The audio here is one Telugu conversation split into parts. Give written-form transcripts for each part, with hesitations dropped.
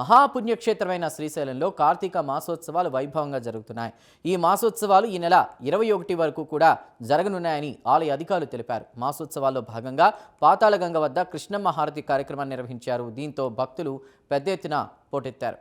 మహాపుణ్యక్షేత్రమైన శ్రీశైలంలో కార్తీక మాసోత్సవాలు వైభవంగా జరుగుతున్నాయి. ఈ మాసోత్సవాలు ఈ నెల 21 వరకు కూడా జరగనున్నాయని ఆలయ అధికారులు తెలిపారు. మాసోత్సవాల్లో భాగంగా పాతాళగంగ వద్ద కృష్ణమ్మ హారతి కార్యక్రమాన్ని నిర్వహించారు. దీంతో భక్తులు పెద్ద ఎత్తున పోటెత్తారు.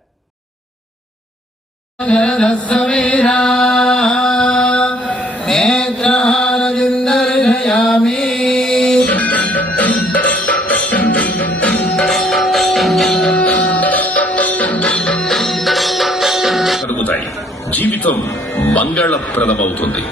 జీవితం మంగళప్రదమవుతుంది.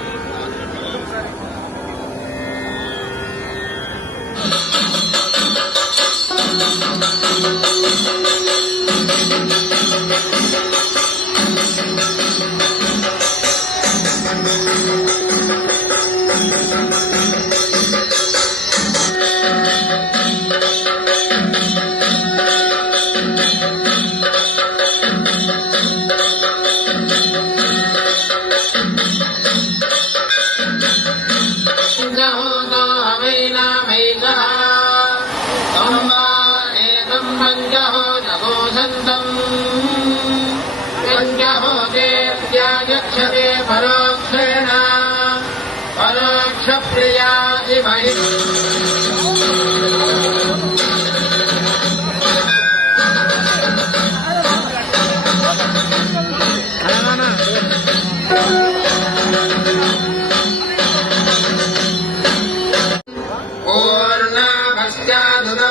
परोक्षेण परोक्षप्रिया इमहि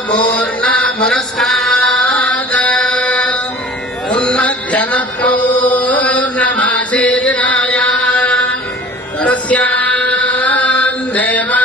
पूर्णा पुरस्तात् उन्मज्जनः पूर्णमासीदिनाय तस्यान् देवा